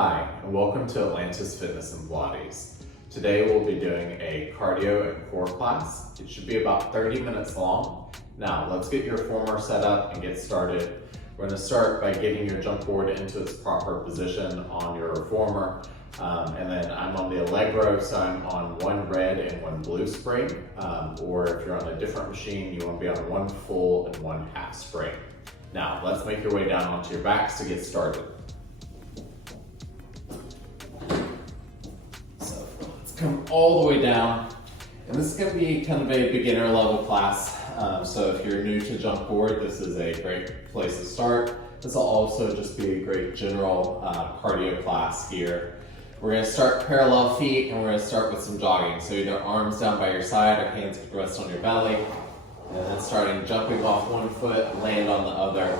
Hi, and welcome to Atlantis Fitness and Pilates. Today we'll be doing a cardio and core class. It should be about 30 minutes long. Now, let's get your reformer set up and get started. We're going to start by getting your jump board into its proper position on your reformer. And then I'm on the Allegro, so I'm on one red and one blue spring. Or if you're on a different machine, you want to be on one full and one half spring. Now, let's make your way down onto your backs to get started. Come all the way down, and this is going to be kind of a beginner level class. So if you're new to jump board, this is a great place to start. This will also just be a great general cardio class here. We're going to start parallel feet, and we're going to start with some jogging. So either arms down by your side or hands could rest on your belly, and then starting jumping off one foot, land on the other.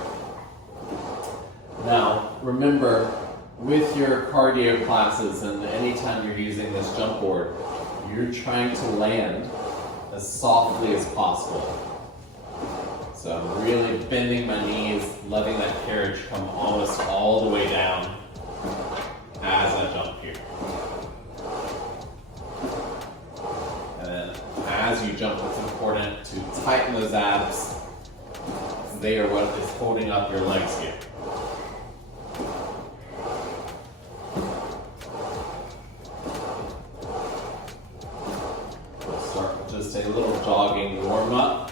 Now remember, with your cardio classes and anytime you're using this jump board, you're trying to land as softly as possible. So I'm really bending my knees, letting that carriage come almost all the way down as I jump here. And then as you jump, it's important to tighten those abs. They are what is holding up your legs here. Just a little jogging warm up.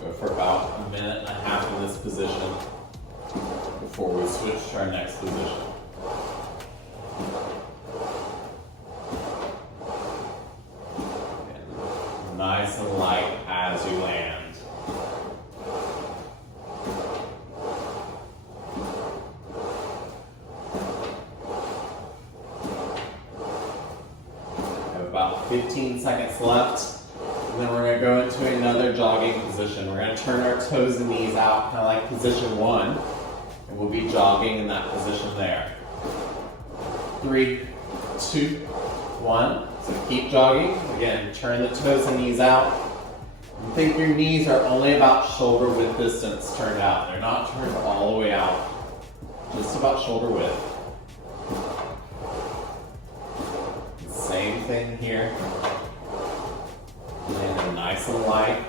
Go for about a minute and a half in this position before we switch to our next position. And nice and light as you land. About 15 seconds left, and then we're going to go into another jogging position. We're going to turn our toes and knees out, kind of like position one, and we'll be jogging in that position there. 3, 2, 1. So keep jogging. Again, turn the toes and knees out. You think your knees are only about shoulder width distance turned out. They're not turned all the way out, just about shoulder width. Same thing here. Landing nice and light.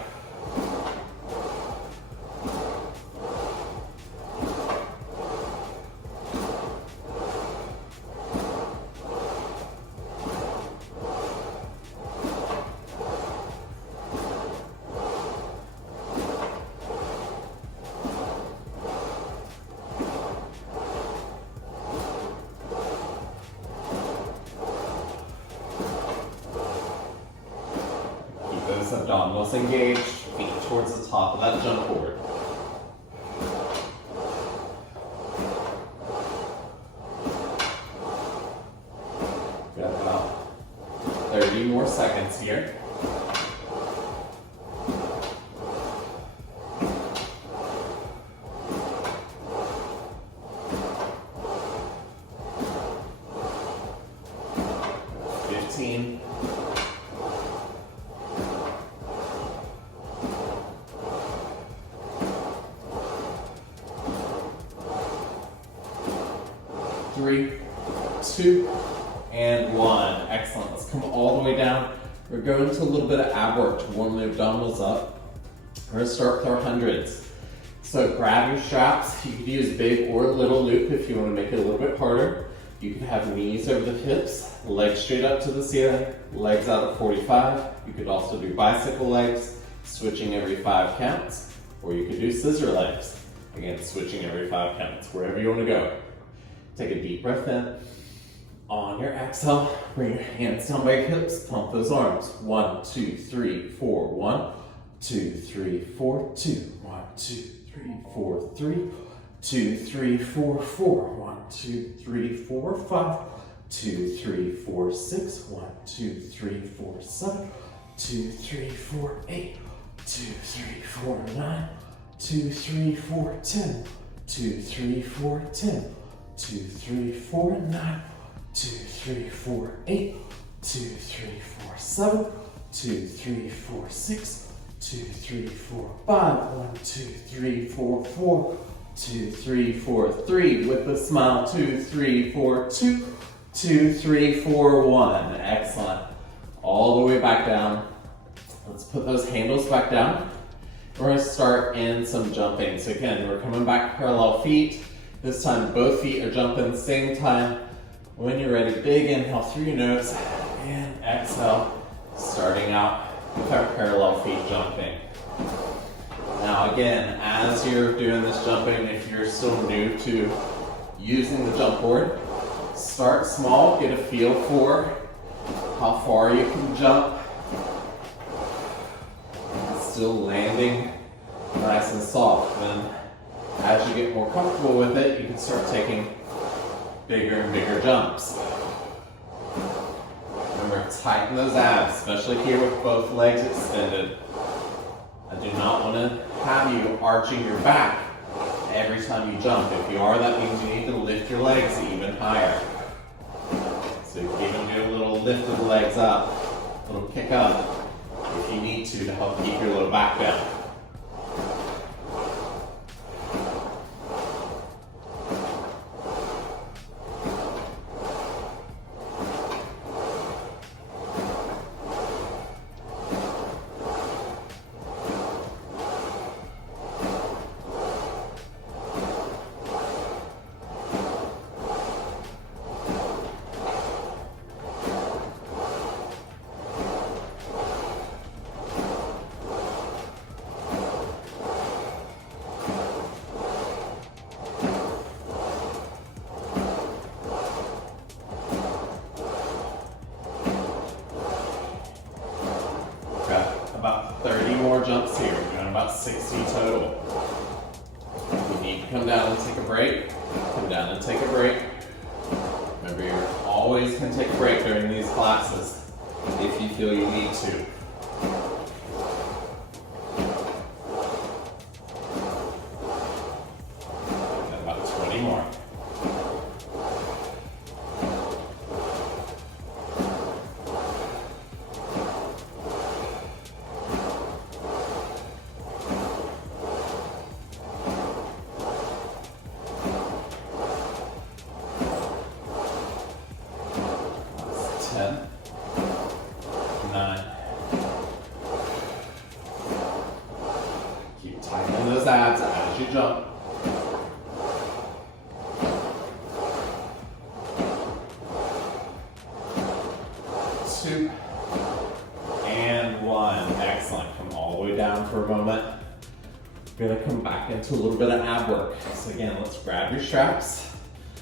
Those abdominals engaged, feet towards the top of that jump board. Got about 30 more seconds here. Three, 2, and 1. Excellent. Let's come all the way down. We're going to a little bit of ab work to warm the abdominals up. We're going to start with our hundreds. So grab your straps. You could use big or little loop if you want to make it a little bit harder. You could have knees over the hips, legs straight up to the ceiling, legs out at 45. You could also do bicycle legs, switching every 5 counts, or you could do scissor legs. Again, switching every 5 counts, wherever you want to go. Take a deep breath in. On your exhale, bring your hands down by your hips, pump those arms. 1, 2, 3, 4, 1, 2, 3, 4, 2, 1, 2, 3, 4, 3, 2, 3, 4, 4, 1, 2, 3, 4, 5, 2, 3, 4, 6, 1, 2, 3, 4, 7, 2, 3, 4, 8, 2, 3, 4, 9, 2, 3, 4, 10, 2, 3, 4, 10, 2, 3, 4, 9, 2, 3, 4, 8, 2, 3, 4, 7, 2, 3, 4, 6, 2, 3, 4, 5. 1, 2, 3, 4, 4. 2, 3, 4, 3. With a smile. 2, 3, 4, 2. 2, 3, 4, 1. Excellent. All the way back down. Let's put those handles back down. We're going to start in some jumping. So again, we're coming back parallel feet. This time both feet are jumping at the same time. When you're ready, big inhale through your nose and exhale. Starting out with our parallel feet jumping. Now again, as you're doing this jumping, if you're still new to using the jump board, start small, get a feel for how far you can jump. Still landing nice and soft. Then as you get more comfortable with it, you can start taking bigger and bigger jumps. Remember, tighten those abs, especially here with both legs extended. I do not want to have you arching your back every time you jump. If you are, that means you need to lift your legs even higher. So you can even do a little lift of the legs up, a little kick up if you need to help keep your low back down. About 30 more jumps here. We're doing about 60 total. If you need to come down and take a break, come down and take a break. Remember, you always can take a break during these classes if you feel you need to. Got about 20 more. Keep tightening those abs as you jump. 2 and 1. Excellent. Come all the way down for a moment. We're gonna come back into a little bit of ab work. So again, let's grab your straps,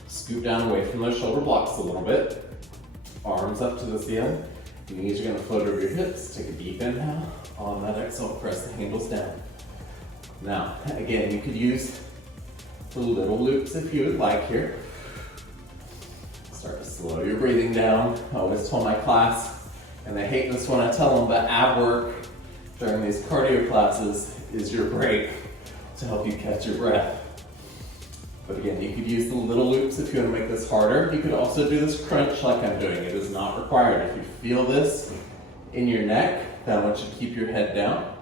scoop down away from those shoulder blocks a little bit. Arms up to the ceiling. Knees are gonna float over your hips. Take a deep inhale. On that exhale, press the handles down. Now, again, you could use the little loops if you would like here. Start to slow your breathing down. I always tell my class, and I hate this when I tell them, but ab work during these cardio classes is your break to help you catch your breath. But again, you could use the little loops if you want to make this harder. You could also do this crunch like I'm doing. It is not required. If you feel this in your neck, then I want you to keep your head down.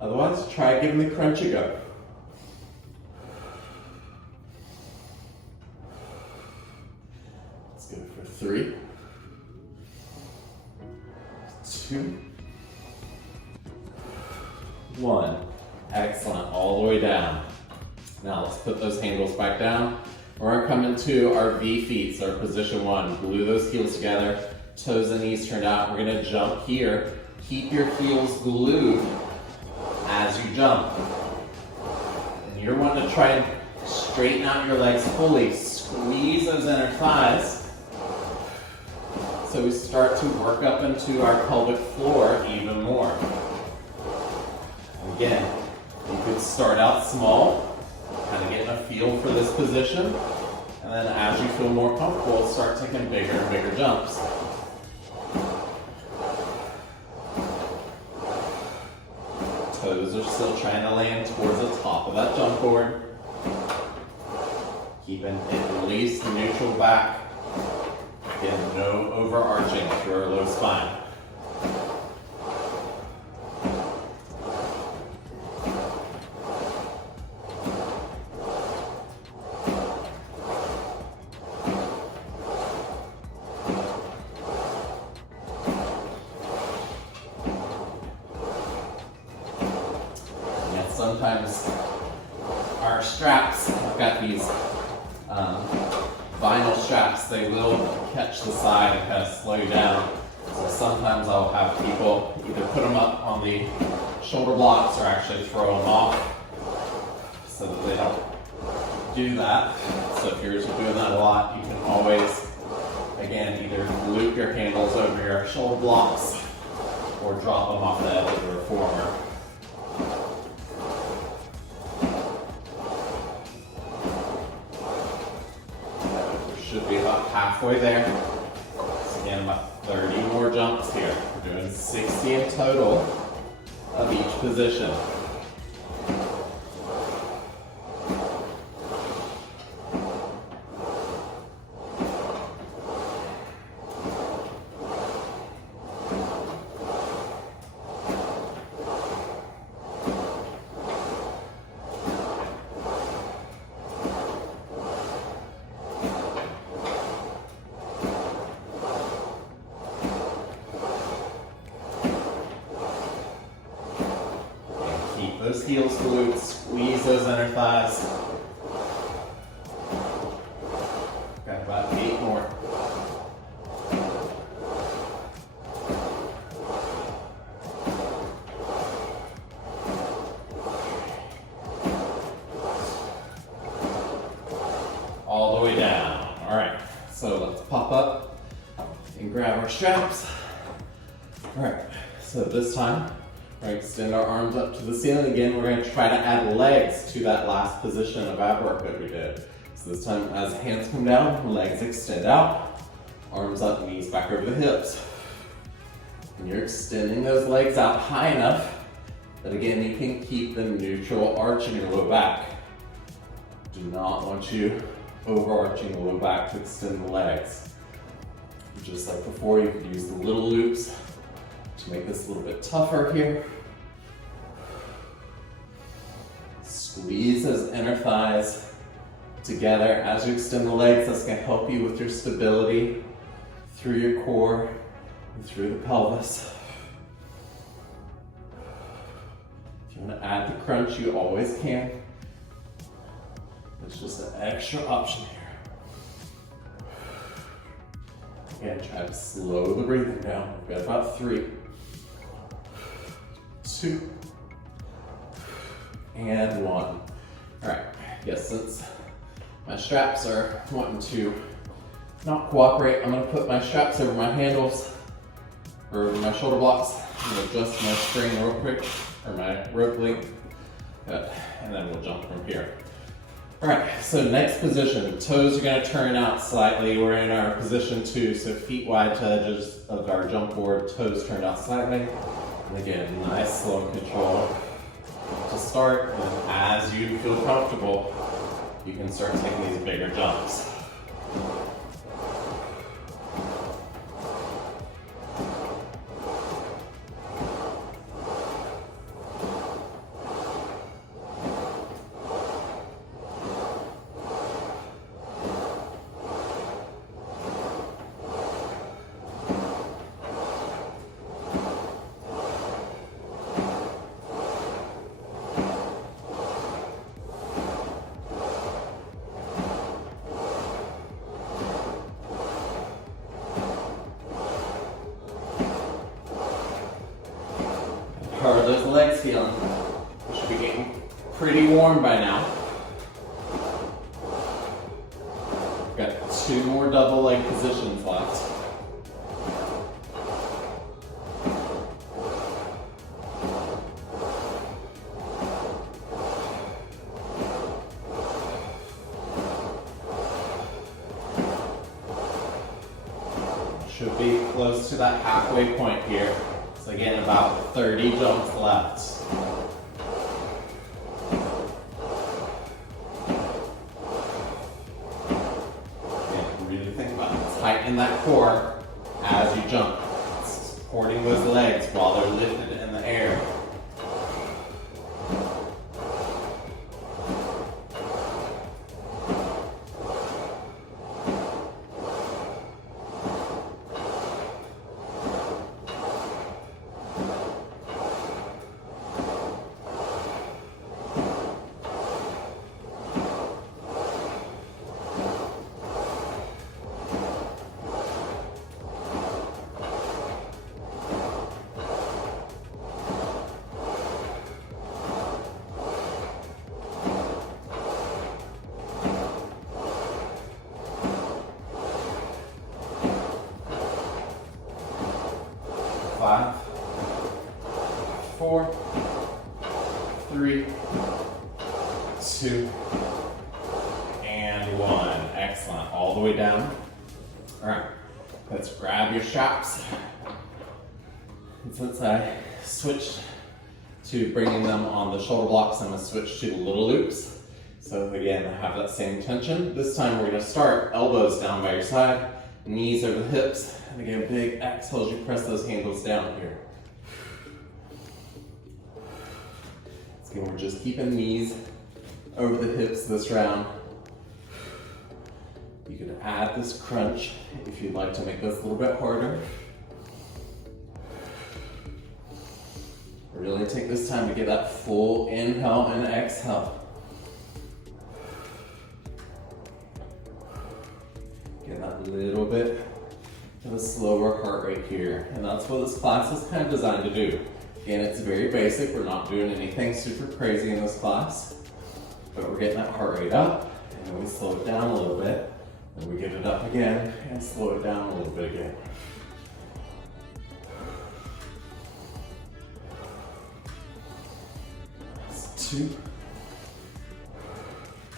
Otherwise, try giving the crunch a go. Let's go for 3, 2, 1. Excellent. All the way down. Now let's put those handles back down. We're gonna come into our V feet, so our position 1. Glue those heels together, toes and knees turned out. We're gonna jump here. Keep your heels glued as you jump. And you're wanting to try and straighten out your legs fully. Squeeze those inner thighs. So we start to work up into our pelvic floor even more. Again, you could start out small, kind of getting a feel for this position, and then as you feel more comfortable, start taking bigger and bigger jumps. Toes are still trying to land towards the top of that jump board. Keeping at least neutral back. Again, no overarching through our low spine. sometimes our straps, I've got these vinyl straps, they will catch the side and kind of slow you down. So sometimes I'll have people either put them up on the shoulder blocks or actually throw them off so that they don't do that. So if you're doing that a lot, you can always, again, either loop your handles over your shoulder blocks or drop them off the edge of the reformer. Should be about halfway there. So again, about 30 more jumps here. We're doing 60 in total of each position. Those heels glutes, squeeze those inner thighs. Got about 8 more. All the way down. All right, so let's pop up and grab our straps. All right, so this time, we're going to extend our arms up to the ceiling. Again, we're going to try to add legs to that last position of ab work that we did. So this time, as hands come down, legs extend out, arms up, knees back over the hips. And you're extending those legs out high enough that, again, you can keep the neutral arch in your low back. Do not want you overarching the low back to extend the legs. Just like before, you could use the little loops to make this a little bit tougher here. Squeeze those inner thighs together as you extend the legs. That's going to help you with your stability through your core and through the pelvis. If you want to add the crunch, you always can. It's just an extra option here. Again, try to slow the breathing down. We've got about 3, 2, and 1. All right, yes, since my straps are wanting to not cooperate, I'm gonna put my straps over my handles, or over my shoulder blocks. I'm gonna adjust my string real quick, or my rope length, and then we'll jump from here. All right, so next position, toes are gonna turn out slightly. We're in our position 2, so feet wide to edges of our jump board, toes turned out slightly. And again, nice slow control to start, and as you feel comfortable, you can start taking these bigger jumps. How are those legs feeling? We should be getting pretty warm by now. We've got 2 more double leg positions left. Should be close to that halfway point here. So again, about 30 jumps left. Again, really think about it. Tighten that core as you jump, supporting those legs while they're lifted in the air. 2, and 1. Excellent. All the way down. All right, let's grab your straps. And since I switched to bringing them on the shoulder blocks, I'm going to switch to the little loops. So again, have that same tension. This time we're going to start elbows down by your side, knees over the hips, and again, big exhale as you press those handles down here. So again, we're just keeping knees over the hips this round. You can add this crunch if you'd like to make this a little bit harder. Really take this time to get that full inhale and exhale. Get that little bit of a slower heart rate here. And that's what this class is kind of designed to do. Again, it's very basic. We're not doing anything super crazy in this class, but we're getting that heart rate up, and then we slow it down a little bit, and we get it up again, and slow it down a little bit again. That's 2,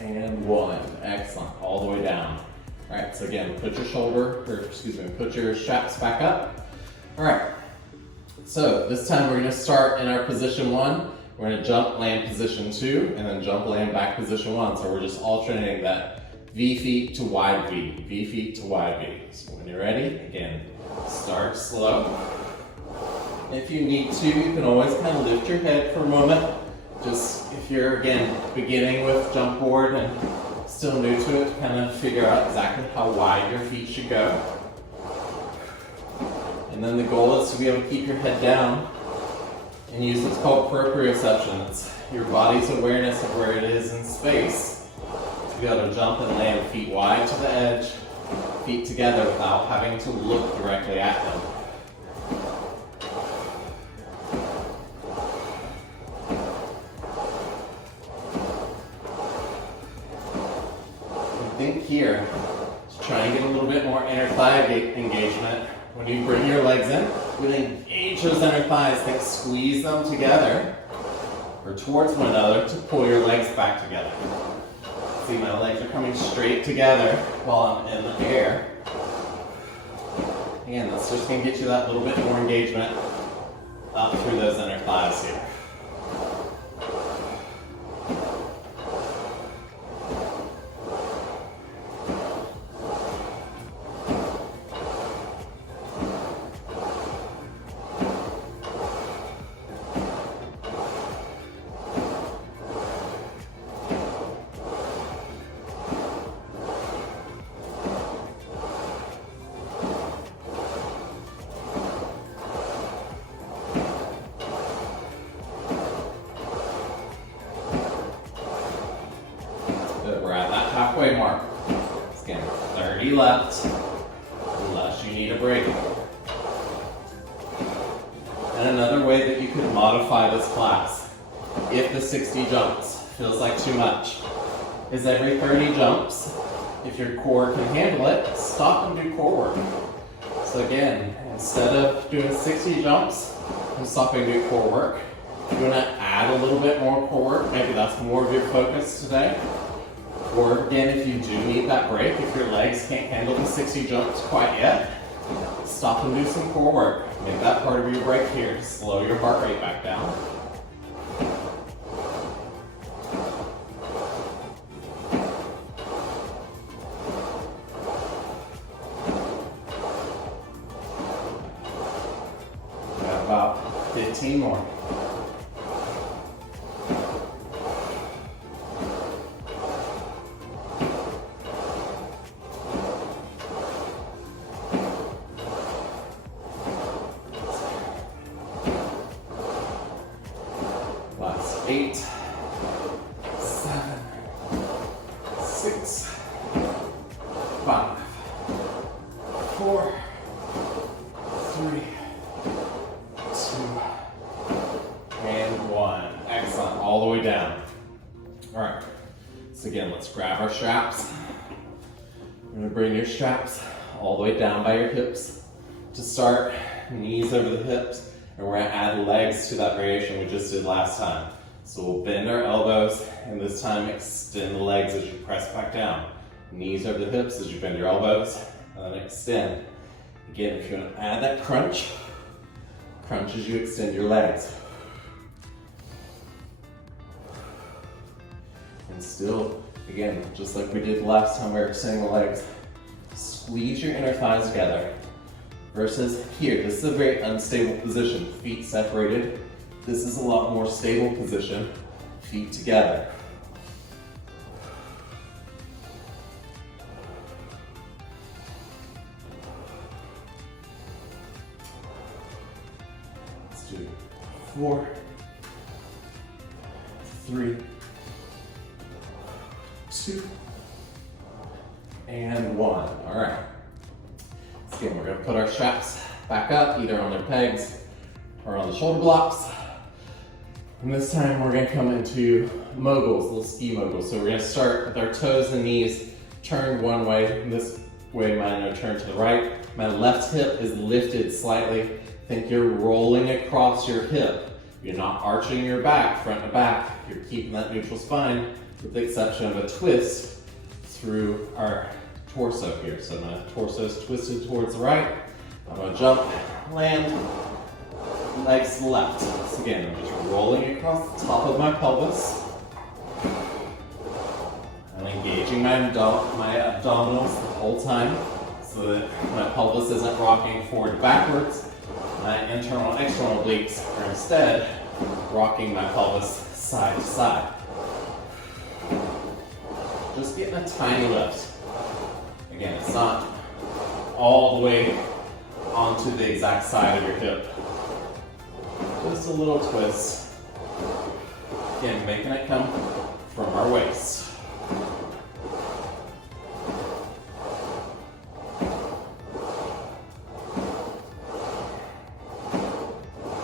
and 1. Excellent. All the way down. All right, so again, put your straps back up. All right, so this time we're gonna start in our position 1. We're gonna jump, land position 2, and then jump, land, back position 1. So we're just alternating that V feet to wide V, V feet to wide V. So when you're ready, again, start slow. If you need to, you can always kind of lift your head for a moment. Just if you're, again, beginning with jump board and still new to it, kind of figure out exactly how wide your feet should go. And then the goal is to be able to keep your head down and use what's called proprioception. It's your body's awareness of where it is in space to be able to jump and land feet wide to the edge, feet together without having to look directly at them. Think here, just try and get a little bit more inner thigh engagement. When you bring your legs in, really engage those inner thighs. Think squeeze them together or towards one another to pull your legs back together. See, my legs are coming straight together while I'm in the air. Again, that's just going to get you that little bit more engagement up through those inner thighs here. We're at that halfway mark. Again, 30 left, unless you need a break. And another way that you could modify this class, if the 60 jumps feels like too much, is every 30 jumps, if your core can handle it, stop and do core work. So again, instead of doing 60 jumps and stopping and do core work, if you want to add a little bit more core work, maybe that's more of your focus today. Or again, if you do need that break, if your legs can't handle the 60 jumps quite yet, stop and do some core work. Make that part of your break here. Slow your heart rate back down. Got about 15 more. Last 8, 7, 6, 5, 4, 3, 2, and 1. Excellent. All the way down. All right. So again, let's grab our straps. You're going to bring your straps all the way down by your hips. To start, knees over the hips. And we're going to add legs to that variation we just did last time. So we'll bend our elbows, and this time extend the legs as you press back down. Knees over the hips as you bend your elbows, and then extend. Again, if you want to add that crunch, crunch as you extend your legs. And still, again, just like we did last time we were extending the legs, squeeze your inner thighs together. Versus here, this is a very unstable position. Feet separated. This is a lot more stable position. Feet together. Let's do 4, 3, 2, and 1. All right. Again, we're going to put our straps back up, either on their pegs or on the shoulder blocks. And this time we're going to come into moguls, little ski moguls. So we're going to start with our toes and knees turned one way. This way mine are turned to the right. My left hip is lifted slightly. Think you're rolling across your hip. You're not arching your back, front to back. You're keeping that neutral spine with the exception of a twist through our torso here. So my torso is twisted towards the right. I'm going to jump, land, legs to the left. So again, I'm just rolling across the top of my pelvis. I'm engaging my abdominals the whole time so that my pelvis isn't rocking forward backwards. My internal and external obliques are instead rocking my pelvis side to side. Just getting a tiny lift. Again, it's not all the way onto the exact side of your hip. Just a little twist. Again, making it come from our waist.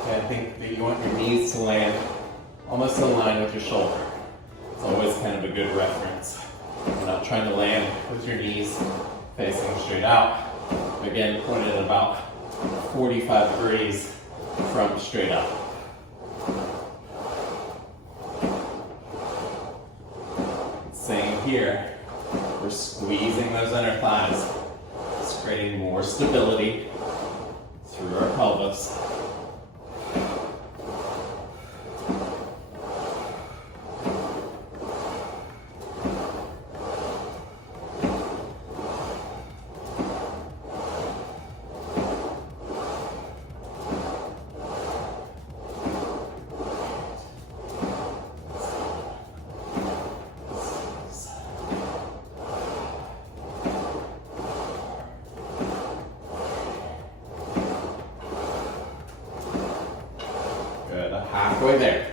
Okay, I think that you want your knees to land almost in line with your shoulder. It's always kind of a good reference. You're not trying to land with your knees facing straight out. Again, pointed at about 45 degrees from straight up. Same here. We're squeezing those inner thighs. It's creating more stability through our pelvis. Halfway there.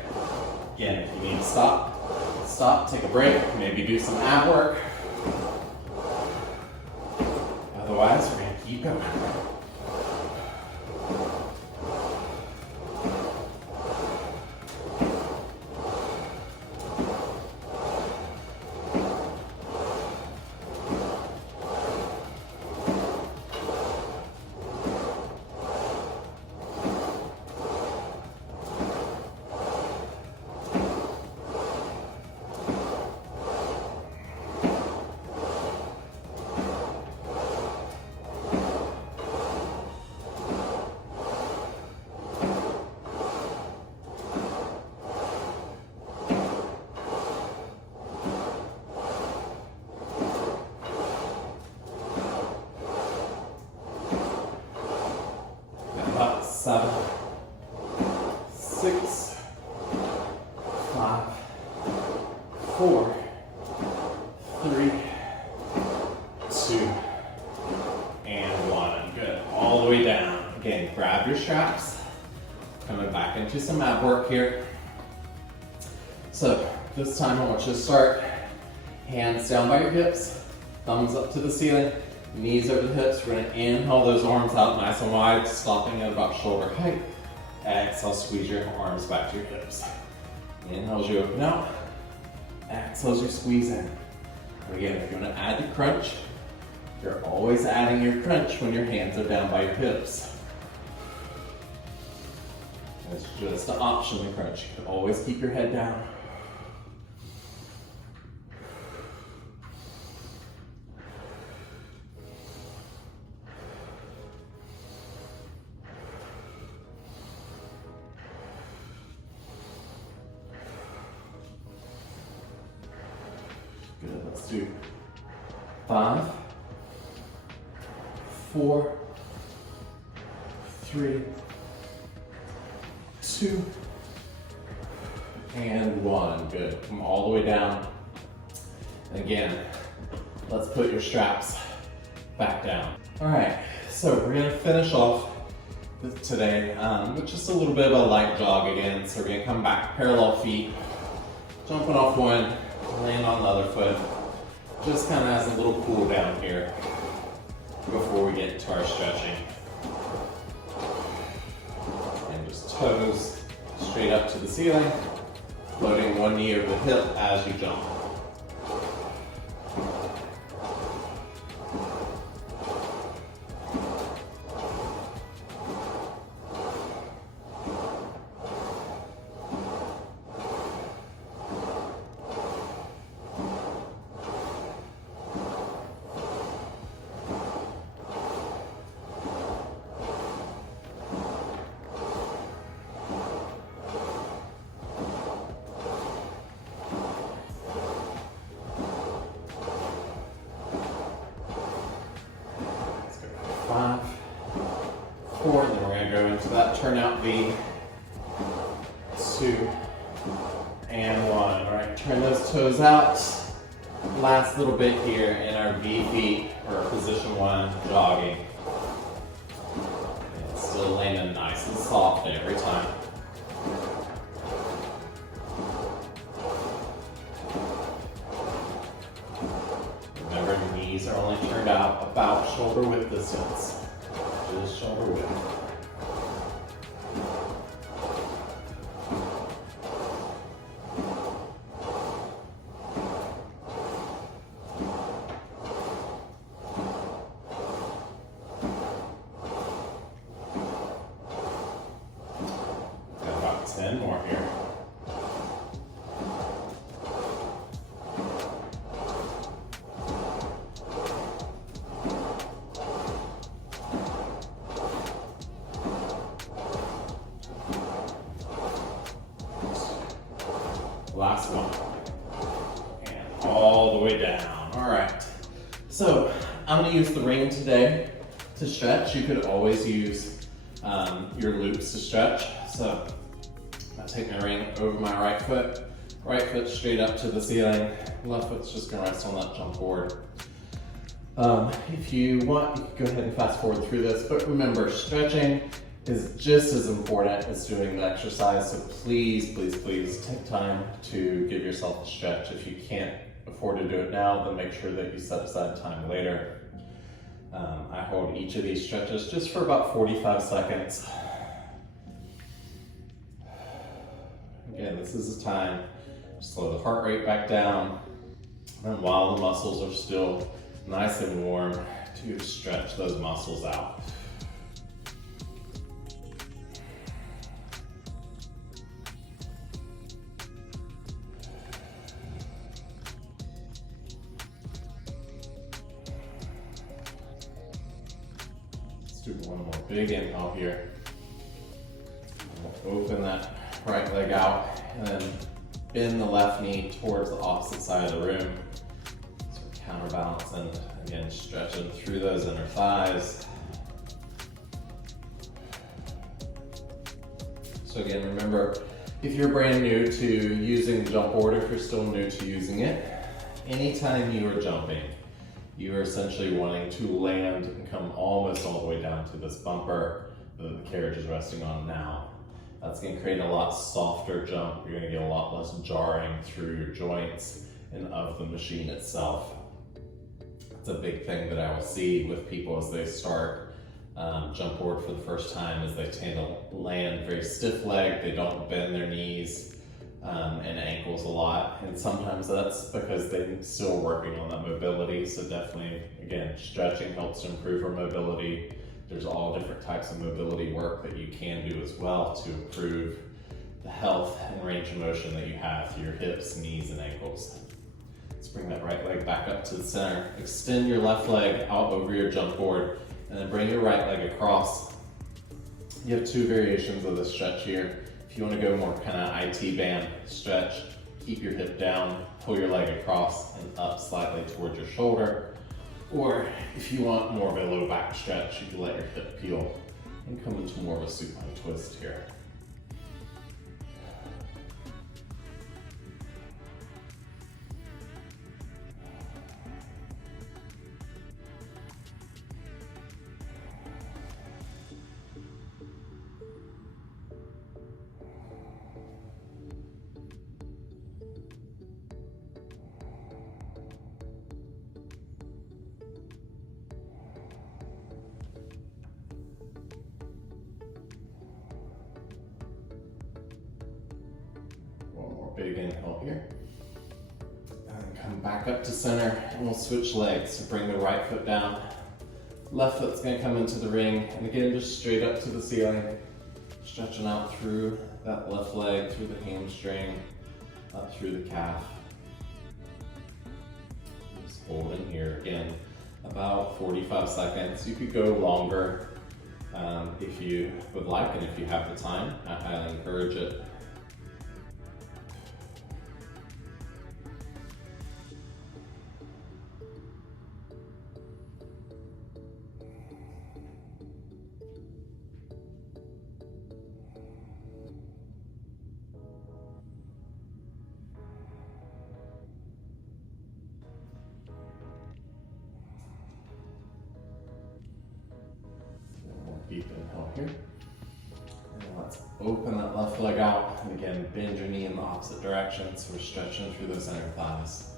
Again, if you need to stop, take a break, maybe do some ab work. Otherwise, we're going to keep going. About 7, 6, 5, 4, 3, 2, and 1. Good. All the way down. Again, grab your straps. Coming back into some ab work here. So this time I want you to start hands down by your hips, thumbs up to the ceiling. Knees over the hips. We're going to inhale those arms out nice and wide, stopping at about shoulder height. Exhale, squeeze your arms back to your hips. Inhale as you open out. Exhale as you squeeze in. Again, if you want to add the crunch, you're always adding your crunch when your hands are down by your hips. It's just an option to crunch. You can always keep your head down. Good, let's do 5, 4, 3, 2, and 1. Good. Come all the way down. And again, let's put your straps back down. All right, so we're gonna finish off today with just a little bit of a light jog again. So we're gonna come back, parallel feet, jumping off one, land on the other foot. Just kind of as a little cool down here before we get into our stretching. And just toes straight up to the ceiling, floating one knee over the hip as you jump. And then we're going to go into that turnout V, 2, and 1. All right, turn those toes out. Last little bit here in our V feet, or position 1, jogging. And still landing nice and soft every time. Remember, knees are only turned out about shoulder width distance. Just shoulder width. Got about 10 more here. Last one. And all the way down. All right. So I'm going to use the ring today to stretch. You could always use your loops to stretch. So I take my ring over my right foot straight up to the ceiling. Left foot's just going to rest on that jump board. If you want, you can go ahead and fast forward through this, but remember, stretching is just as important as doing the exercise, so please, please, please take time to give yourself a stretch. If you can't afford to do it now, then make sure that you set aside time later. I hold each of these stretches just for about 45 seconds. Again, this is the time to slow the heart rate back down, and while the muscles are still nice and warm, to stretch those muscles out. Do one more big inhale here. We'll open that right leg out and then bend the left knee towards the opposite side of the room. So counterbalancing, again, stretching through those inner thighs. So again, remember, if you're brand new to using the jump board, if you're still new to using it, anytime you are jumping, you are essentially wanting to land and come almost all the way down to this bumper that the carriage is resting on now. That's going to create a lot softer jump. You're going to get a lot less jarring through your joints and of the machine itself. It's a big thing that I will see with people as they start jump board for the first time, is they tend to land very stiff leg. They don't bend their knees and ankles a lot, and sometimes that's because they're still working on that mobility. So definitely, again, stretching helps to improve our mobility. There's all different types of mobility work that you can do as well to improve the health and range of motion that you have through your hips, knees, and ankles. Let's bring that right leg back up to the center. Extend your left leg out over your jump board, and then bring your right leg across. You have two variations of the stretch here. If you want to go more kind of IT band stretch, keep your hip down, pull your leg across and up slightly towards your shoulder. Or if you want more of a low back stretch, you can let your hip peel and come into more of a supine twist here. Big inhale here. And come back up to center, and we'll switch legs. So bring the right foot down. Left foot's gonna come into the ring, and again, just straight up to the ceiling. Stretching out through that left leg, through the hamstring, up through the calf. Just hold in here again, about 45 seconds. You could go longer if you would like, and if you have the time, I highly encourage it. Deep inhale here. And let's open that left leg out. And again, bend your knee in the opposite direction. So we're stretching through those inner thighs.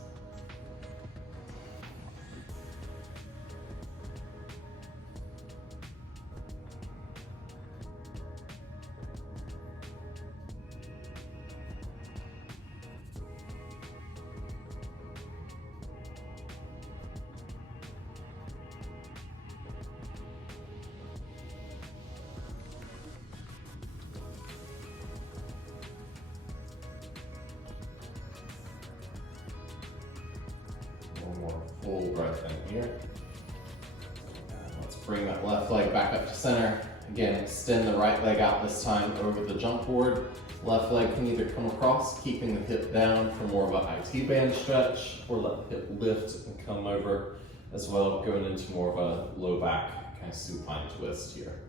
One more full breath in here. And let's bring that left leg back up to center. Again, extend the right leg out this time over the jump board. Left leg can either come across, keeping the hip down for more of a IT band stretch, or let the hip lift and come over as well, going into more of a low back kind of supine twist here.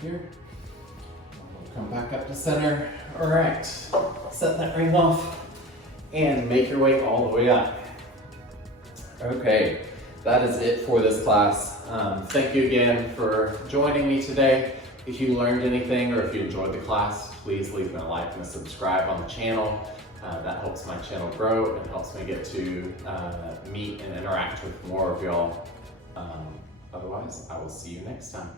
Here. We'll come back up to center. All right, set that ring off and make your way all the way up. Okay, that is it for this class. Thank you again for joining me today. If you learned anything or if you enjoyed the class, please leave me a like and a subscribe on the channel. That helps my channel grow and helps me get to meet and interact with more of y'all. Otherwise, I will see you next time.